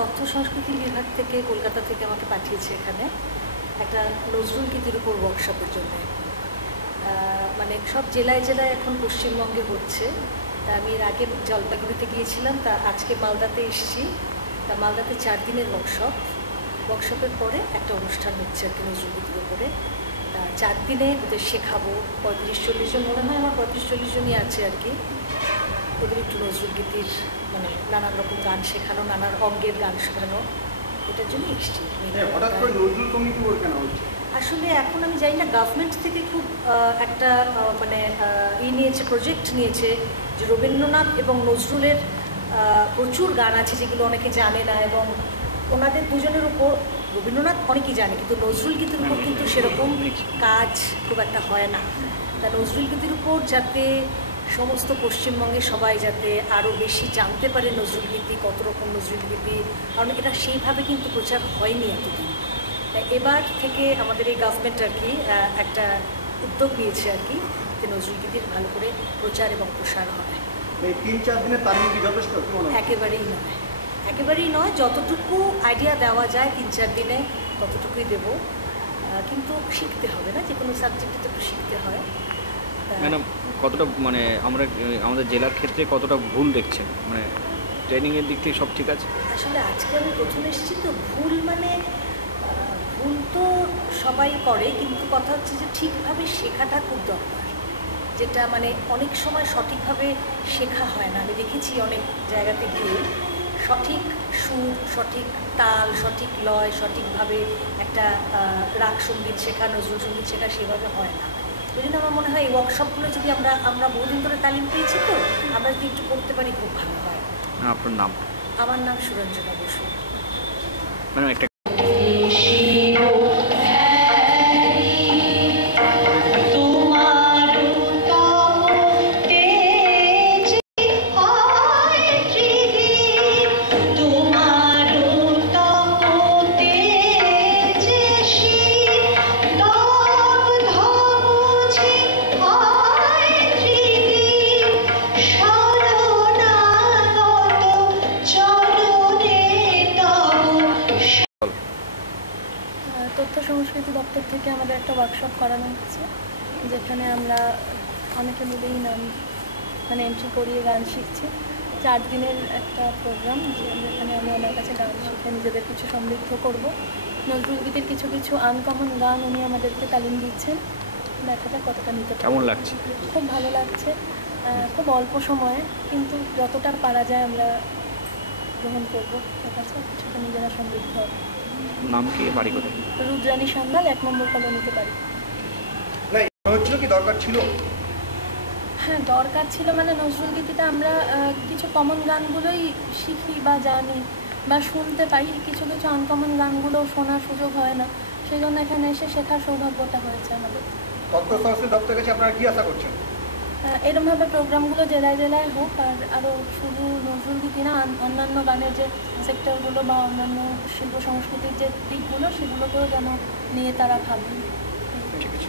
তথ্য সংস্কৃতি বিভাগ থেকে কলকাতা থেকে আমাকে পাঠিয়েছে এখানে একটা নজরুল গীতির উপর ওয়ার্কশপের জন্য। মানে সব জেলায় জেলায় এখন পশ্চিমবঙ্গে হচ্ছে। তা আমি এর আগে জলপাইগুড়িতে গিয়েছিলাম, তা আজকে মালদাতে এসেছি। তা মালদাতে 4 দিনের ওয়ার্কশপের পরে একটা অনুষ্ঠান হচ্ছে আর কি নজরুল গীতির উপরে। তা 4 দিনে ওদের শেখাবো 35-40 জন, মনে হয় আমার 35-40 জনই আছে আর কি। ওদের একটু নজরুল গীতির মানে নানান রকম গান শেখানো, নানান অঙ্গের গান শেখানো, এটার জন্য এসেছি। আসলে এখন আমি জানি না, গভর্নমেন্ট থেকে খুব একটা মানে নিয়েছে, প্রজেক্ট নিয়েছে যে রবীন্দ্রনাথ এবং নজরুলের প্রচুর গান আছে যেগুলো অনেকে জানে না, এবং ওনাদের দুজনের উপর রবীন্দ্রনাথ অনেকেই জানে কিন্তু নজরুল গীতির উপর কিন্তু সেরকম কাজ খুব একটা হয় না। তা নজরুল গীতির উপর যাতে সমস্ত পশ্চিমবঙ্গে সবাই যাতে আরও বেশি জানতে পারে নজরুল গীতি, কত রকম নজরুল গীতি, কারণ এটা সেইভাবে কিন্তু প্রচার হয়নি এতদিন। এবার থেকে আমাদের এই গভর্নমেন্ট আর কি একটা উদ্যোগ নিয়েছে আর কি, যে নজরুল গীতির ভালো করে প্রচার এবং প্রসার হয়। এই 3-4 দিনের তালিম কি যথেষ্ট? একেবারেই নয়, যতটুকু আইডিয়া দেওয়া যায় 3-4 দিনে ততটুকুই দেব, কিন্তু শিখতে হবে না, যে কোনো সাবজেক্টে তো একটু শিখতে হয়। ম্যাডাম, কতটা মানে আমাদের জেলার ক্ষেত্রে কতটা ভুল দেখছেন, মানে ট্রেনিংয়ের দিক থেকে সব ঠিক আছে? আসলে আজকে আমি প্রথম এসেছি তো, ভুল তো সবাই করে, কিন্তু কথা হচ্ছে যে ঠিকভাবে শেখাটা খুব দরকার, যেটা মানে অনেক সময় সঠিকভাবে শেখা হয় না। আমি দেখেছি অনেক জায়গাতে গিয়ে সঠিক সুর, সঠিক তাল, সঠিক লয়, সঠিকভাবে একটা রাগ সঙ্গীত শেখা, নজরুল সঙ্গীত শেখা সেভাবে হয় না। ওই জন্য আমার মনে হয় এই ওয়ার্কশপগুলো যদি আমরা বহুদিন ধরে তালিম পেয়েছি, তো আমরা যদি একটু করতে পারি খুব ভালো হয়। আপনার নাম? আমার নাম সুরঞ্জনা বসু। মানে একটা তথ্য সংস্কৃতি দপ্তর থেকে আমাদের একটা ওয়ার্কশপ করানো হচ্ছে, যেখানে আমরা অনেকে মিলেই নাম মানে এন্ট্রি করিয়ে গান শিখছি। 4 দিনের একটা প্রোগ্রাম, যেখানে আমি ওনার কাছে গান শিখে নিজেদের কিছু সমৃদ্ধ করব। নজরুল গীতির কিছু কিছু আনকমন গান উনি আমাদেরকে তালিম দিচ্ছেন। দেখা যাক কতটা নিতে পারি। কেমন লাগছে? খুব ভালো লাগছে। খুব অল্প সময়ে, কিন্তু যতটা পারা যায় আমরা গ্রহণ করবো। ঠিক আছে, কিছুটা নিজেরা সমৃদ্ধ হবে। নাম কি, বাড়ি কোথায়? রুদ্রাণী সান্যাল, 1 নম্বর কলোনিতে বাড়ি। কি দরকার ছিল? হ্যাঁ, দরকার ছিল, মানে নজরুল গীতিটা আমরা কিছু কমন গানগুলোই শিখি বা জানি বা শুনতে পাই, কিছু কিছু আনকমন গানগুলো শোনার সুযোগ হয় না, সেই জন্য এখানে এসে শেখার সৌভাগ্যটা হয়েছে আমাদের। তথ্য সংস্কৃতি দপ্তর কাছে আপনারা কি আশা করছেন? এরমভাবে প্রোগ্রামগুলো জেলায় জেলায় হোক, আর আরও শুধু নজরুল গীতি না, অন্যান্য গানের যে সেক্টরগুলো বা অন্যান্য শিল্প সংস্কৃতির যে দিকগুলো, সেগুলোকেও যেন নিয়ে তারা ভাবেন। ঠিক আছে।